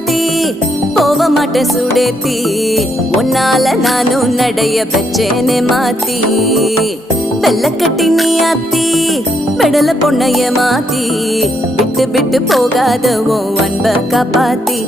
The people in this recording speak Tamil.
சாத்தி போக மாட்டேன் சுடேத்தி உன்னால நானும் நடைய பெச்சேனே மாத்தி வெள்ளக்கட்டி நீ ஆத்தி பெடல பொண்ணைய மாத்தி விட்டு விட்டு போகாத உன் அன்ப காப்பாத்தி